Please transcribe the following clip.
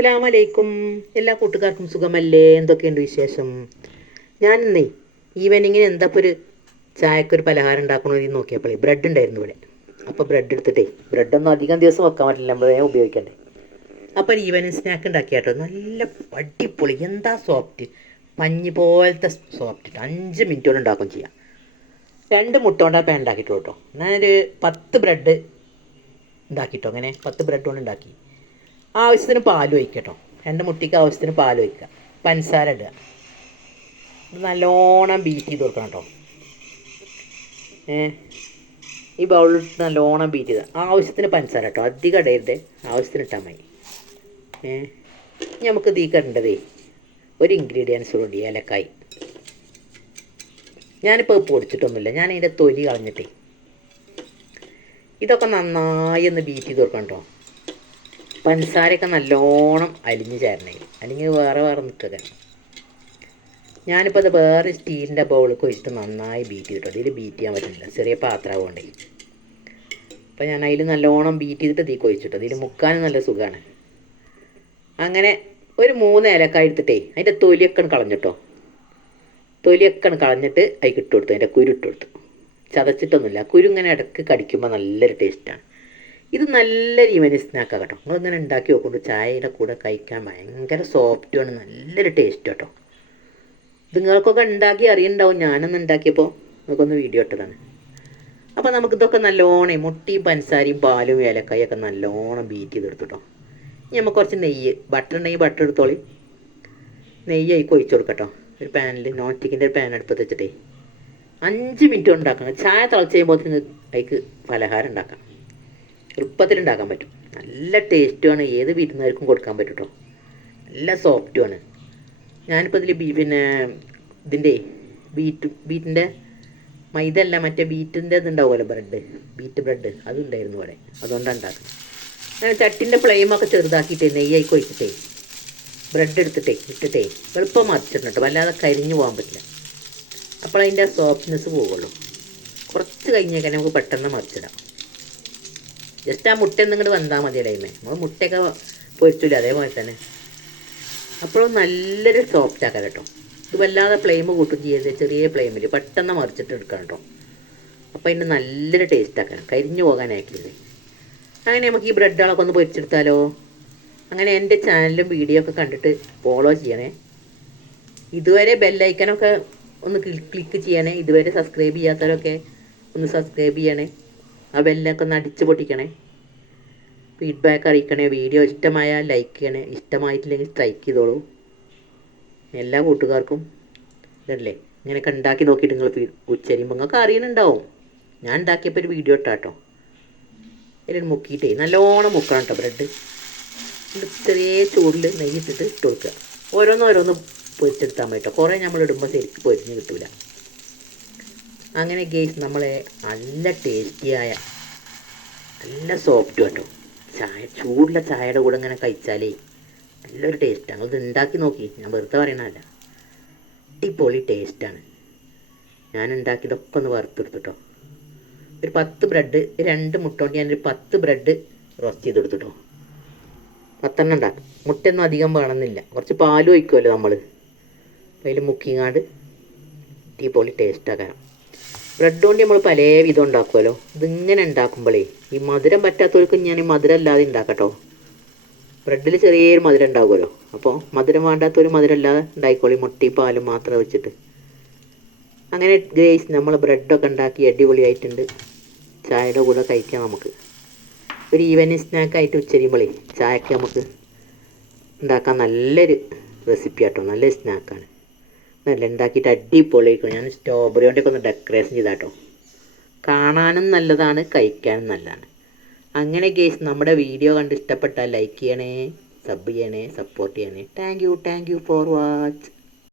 അസ്സലാമു അലൈക്കും എല്ലാ കൂട്ടുകാർക്കും സുഖമല്ലേ? എന്തൊക്കെയുണ്ട് വിശേഷം? ഞാൻ ഇന്നേ ഈവനിങ്ങിന് എന്താ ഒരു ചായക്കൊരു പലഹാരം ഉണ്ടാക്കണമെന്ന് നോക്കിയപ്പോഴേ ബ്രെഡ് ഉണ്ടായിരുന്നു ഇവിടെ. അപ്പോൾ ബ്രെഡ് എടുത്തിട്ടേ ബ്രെഡൊന്നും അധികം ദിവസം വെക്കാൻ പറ്റില്ല. നമ്മൾ വേഗം ഉപയോഗിക്കണ്ടേ? അപ്പോൾ ഒരു ഈവനിങ് സ്നാക്ക് ഉണ്ടാക്കിയാട്ടോ. നല്ല അടിപൊളി. എന്താ സോഫ്റ്റ്? മഞ്ഞ് പോലത്തെ സോഫ്റ്റ് അഞ്ച് മിനിറ്റ് കൊണ്ട് ഉണ്ടാക്കും ചെയ്യാം. രണ്ട് മുട്ട കൊണ്ടാ പാൻ ഉണ്ടാക്കിയിട്ടു കേട്ടോ ഞാനൊരു പത്ത് ബ്രെഡ് ഉണ്ടാക്കിയിട്ടോ അങ്ങനെ പത്ത് ബ്രെഡ് കൊണ്ട് ഉണ്ടാക്കി ആവശ്യത്തിന് പാൽ ഒഴിക്കട്ടോ. രണ്ട് മുട്ടിക്ക് ആവശ്യത്തിന് പാൽ ഒഴിക്കുക. പഞ്ചസാര ഇടുക. ഇത് നല്ലോണം ബീറ്റ് ചെയ്ത് കൊടുക്കണം കേട്ടോ. ഈ ബൗളിൽ നല്ലോണം ബീറ്റ് ചെയ്ത്. ആവശ്യത്തിന് പഞ്ചസാര കേട്ടോ അധികം ഇടയരുത് ആവശ്യത്തിന് ഇട്ടാൽ മതി. നമുക്ക് തീ കണ്ടതേ ഒരു ഇൻഗ്രീഡിയൻസ് കൂടി ഏലക്കായി. ഞാനിപ്പോൾ പൊടിച്ചിട്ടൊന്നുമില്ല. ഞാൻ അതിന്റെ തൊലി കളഞ്ഞിട്ടേ. ഇതൊക്കെ നന്നായി ഒന്ന് ബീറ്റ് ചെയ്ത് കൊടുക്കണം കേട്ടോ. പഞ്ചസാരയൊക്കെ നല്ലോണം അലിഞ്ഞ് ചേരണേ. അല്ലെങ്കിൽ വേറെ വേറെ നിൽക്കുക ഞാനിപ്പോൾ അത് വേറെ സ്റ്റീലിന്റെ ബൗളിൽ ഒഴിച്ചിട്ട് നന്നായി ബീറ്റ് ചെയ്തിട്ടുണ്ട് ഇതിൽ ബീറ്റ് ചെയ്യാൻ പറ്റുന്നില്ല. ചെറിയ പാത്രം കൊണ്ടേ അപ്പോൾ ഞാൻ അതിൽ നല്ലോണം ബീറ്റ് ചെയ്തിട്ട് തീ കൊഴിച്ചിട്ട് അതിൽ മുക്കാനും നല്ല സുഖമാണ് അങ്ങനെ ഒരു മൂന്ന് ഏലക്കായ എടുത്തിട്ടേ അതിന്റെ തൊലിയൊക്കെ കളഞ്ഞിട്ടോ തൊലിയൊക്കെ കളഞ്ഞിട്ട് അതിൽ ഇട്ട് കൊടുത്തു. അതിന്റെ കുരു ഇട്ട് കൊടുത്തു. ചതച്ചിട്ടൊന്നുമില്ല. കുരു ഇങ്ങനെ ഇടയ്ക്ക് കടിക്കുമ്പോൾ നല്ലൊരു ടേസ്റ്റാണ് ഇത് നല്ല രീതിയിൽ സ്നാക്കാണ് കേട്ടോ. നിങ്ങളിങ്ങനെ ഉണ്ടാക്കി നോക്കുമ്പോൾ ചായയുടെ കൂടെ കഴിക്കാൻ ഭയങ്കര സോഫ്റ്റുമാണ് നല്ലൊരു ടേസ്റ്റ് കേട്ടോ. ഇത് നിങ്ങൾക്കൊക്കെ ഉണ്ടാക്കി അറിയണ്ടാവും. ഞാനൊന്ന് ഉണ്ടാക്കിയപ്പോൾ നിങ്ങൾക്കൊന്ന് വീഡിയോ ഇട്ടതാണ്. അപ്പോൾ നമുക്കിതൊക്കെ നല്ലോണം മുട്ടിയും പഞ്ചസാരയും പാലും ഏലക്കായും ഒക്കെ നല്ലോണം ബീറ്റ് ചെയ്തെടുത്തു കേട്ടോ. ഇനി നമുക്ക് കുറച്ച് നെയ്യ് ബട്ടർ ഉണ്ടെങ്കിൽ ബട്ടർ എടുത്തോളി. നെയ്യ് അതിൽ ഒഴിച്ചു കൊടുക്കട്ടോ ഒരു പാനിൽ നോൺ സ്റ്റിക്കിന്റെ ഒരു പാൻ വെച്ചിട്ടേ. അഞ്ച് മിനിറ്റ് ഉണ്ടാക്കണം ചായ തിളച്ച് കഴിയുമ്പോൾ നിങ്ങൾക്ക് അതിക്ക് പലഹാരം ഉണ്ടാക്കാം. എളുപ്പത്തിൽ ഉണ്ടാക്കാൻ പറ്റും. നല്ല ടേസ്റ്റുമാണ്. ഏത് വിരുന്നുകാർക്കും കൊടുക്കാൻ പറ്റും കേട്ടോ നല്ല സോഫ്റ്റുമാണ്. ഞാനിപ്പോൾ ഇതിൽ ബീ പിന്നെ ഇതിന്റെ ബീറ്റ് ബീറ്റിന്റെ മൈദ അല്ല മറ്റേ ബീറ്റിന്റെ ഇതുണ്ടാവുമല്ലോ ബ്രെഡ്. ബീറ്റ് ബ്രെഡ് അതുണ്ടായിരുന്നു ഇവിടെ. അതുകൊണ്ടാണ് ഉണ്ടാക്കുന്നത്. ഞാൻ ചട്ടിന്റെ ഫ്ലെയിമൊക്കെ ചെറുതാക്കിയിട്ട് നെയ്യായി കൊഴിച്ചിട്ടേ ബ്രെഡ് എടുത്തിട്ടേ ഇട്ടിട്ടേ എളുപ്പം മറിച്ചിടണം കേട്ടോ വല്ലാതെ കരിഞ്ഞു പോകാൻ പറ്റില്ല. അപ്പോൾ അതിന്റെ സോഫ്റ്റ്നെസ് പോകുള്ളൂ കുറച്ച് കഴിഞ്ഞേക്കാൻ നമുക്ക് പെട്ടെന്ന് മറിച്ചിടാം. ജസ്റ്റ് ആ മുട്ട എന്നിങ്ങോട്ട് വന്നാൽ മതിയല്ലേ ഇമ്മേ നമ്മൾ മുട്ടയൊക്കെ പൊരിച്ചില്ല അതേപോലെ തന്നെ. അപ്പോൾ നല്ലൊരു സോഫ്റ്റ് ആക്കാം കേട്ടോ. ഇത് വല്ലാതെ ഫ്ലെയിം കൂട്ടും ചെയ്യരുത് ചെറിയ ഫ്ലെയിമിൽ പെട്ടെന്ന് മറിച്ചിട്ട് എടുക്കാം കേട്ടോ. അപ്പോൾ അതിന്റെ നല്ലൊരു ടേസ്റ്റ് ആക്കണം കരിഞ്ഞു പോകാനായിട്ടില്ലേ. അങ്ങനെ നമുക്ക് ഈ ബ്രെഡുകളൊക്കെ ഒന്ന് പൊരിച്ചെടുത്താലോ. അങ്ങനെ എന്റെ ചാനലും വീഡിയോ ഒക്കെ കണ്ടിട്ട് ഫോളോ ചെയ്യണേ. ഇതുവരെ ബെല്ലൈക്കനൊക്കെ ഒന്ന് ക്ലിക്ക് ചെയ്യണേ. ഇതുവരെ സബ്സ്ക്രൈബ് ചെയ്യാത്തവരൊക്കെ ഒന്ന് സബ്സ്ക്രൈബ് ചെയ്യണേ. ആ ബെല്ലൊക്കെ ഒന്ന് അടിച്ച് പൊട്ടിക്കണേ. ഫീഡ്ബാക്ക് അറിയിക്കണേ. വീഡിയോ ഇഷ്ടമായാൽ ലൈക്ക് ചെയ്യണേ. ഇഷ്ടമായിട്ടില്ലെങ്കിൽ സ്ട്രൈക്ക് ചെയ്തോളൂ. എല്ലാ കൂട്ടുകാർക്കും ഇതല്ലേ? ഇങ്ങനെയൊക്കെ ഉണ്ടാക്കി നോക്കിയിട്ട് നിങ്ങൾ ഉച്ചരിയുമ്പോൾ നിങ്ങൾക്ക് അറിയണുണ്ടാവും. ഞാൻ ഉണ്ടാക്കിയപ്പോൾ ഒരു വീഡിയോ ഇട്ടാട്ടോ. ഇതിൽ മുക്കിയിട്ടേ. നല്ലോണം മുക്കണം കേട്ടോ ബ്രെഡ് ചെറിയ ചൂടിൽ നെയ്യിട്ടിട്ട് ഇട്ട് കൊടുക്കുക. ഓരോന്നോരോന്ന് പൊരിച്ചെടുത്താൽ മതി കേട്ടോ കുറേ നമ്മൾ ഇടുമ്പോൾ ശരിക്ക് പൊരിഞ്ഞ് കിട്ടില്ല അങ്ങനെ ഗെയ്സ് നമ്മളെ നല്ല ടേസ്റ്റിയായ നല്ല സോഫ്റ്റ് കേട്ടോ ചായ ചൂടുള്ള ചായയുടെ കൂടെ ഇങ്ങനെ കഴിച്ചാലേ നല്ലൊരു ടേസ്റ്റ് ഞങ്ങളിത് ഉണ്ടാക്കി നോക്കി. ഞാൻ വെറുതെ പറയണല്ല അടിപൊളി ടേസ്റ്റാണ് ഞാൻ ഉണ്ടാക്കിയതൊക്കെ ഒന്ന് വറുത്തെടുത്തിട്ടോ. ഒരു പത്ത് ബ്രെഡ് രണ്ട് മുട്ട കൊണ്ട് ഞാനൊരു പത്ത് ബ്രെഡ് റോസ്റ്റ് ചെയ്തെടുത്തിട്ടോ. പത്തെണ്ണം ഉണ്ടാക്കും. മുട്ടയൊന്നും അധികം വേണമെന്നില്ല. കുറച്ച് പാലും ഒഴിക്കുമല്ലോ നമ്മൾ അതിൽ മുക്കിങ്ങാണ്ട് അടിപൊളി ടേസ്റ്റ് ആക്കാം ബ്രെഡ് കൊണ്ട് നമ്മൾ പല വിധം ഉണ്ടാക്കുമല്ലോ ഇതിങ്ങനെ ഉണ്ടാക്കുമ്പോഴേ ഈ മധുരം പറ്റാത്തവർക്ക് ഞാൻ ഈ മധുരം അല്ലാതെ ഉണ്ടാക്കട്ടോ. ബ്രെഡിൽ ചെറിയൊരു മധുരം ഉണ്ടാകുമല്ലോ അപ്പോൾ മധുരം വേണ്ടാത്തൊരു മധുരം അല്ലാതെ ഉണ്ടായിക്കോളി. മുട്ടയും പാലും മാത്രം വെച്ചിട്ട്. അങ്ങനെ ഗ്രേസ് നമ്മൾ ബ്രെഡൊക്കെ ഉണ്ടാക്കി അടിപൊളിയായിട്ടുണ്ട്. ചായയുടെ കൂടെ കഴിക്കാം നമുക്ക്. ഒരു ഈവനിങ് സ്നാക്കായിട്ട് ഉച്ചരിയുമ്പോഴേ ചായക്ക് നമുക്ക് ഉണ്ടാക്കാൻ നല്ലൊരു റെസിപ്പി ആട്ടോ. നല്ലൊരു സ്നാക്കാണ് നല്ല ഉണ്ടാക്കിയിട്ട് അടിപൊളിയായിരിക്കും ഞാൻ സ്ട്രോബെറി കൊണ്ടൊക്കെ ഒന്ന് ഡെക്കറേഷൻ ചെയ്താട്ടോ. കാണാനും നല്ലതാണ് കഴിക്കാനും നല്ലതാണ്. അങ്ങനെ ഗേസ് നമ്മുടെ വീഡിയോ കണ്ട് ഇഷ്ടപ്പെട്ടാൽ ലൈക്ക് ചെയ്യണേ സബ് ചെയ്യണേ സപ്പോർട്ട് ചെയ്യണേ. Thank you thank you for watch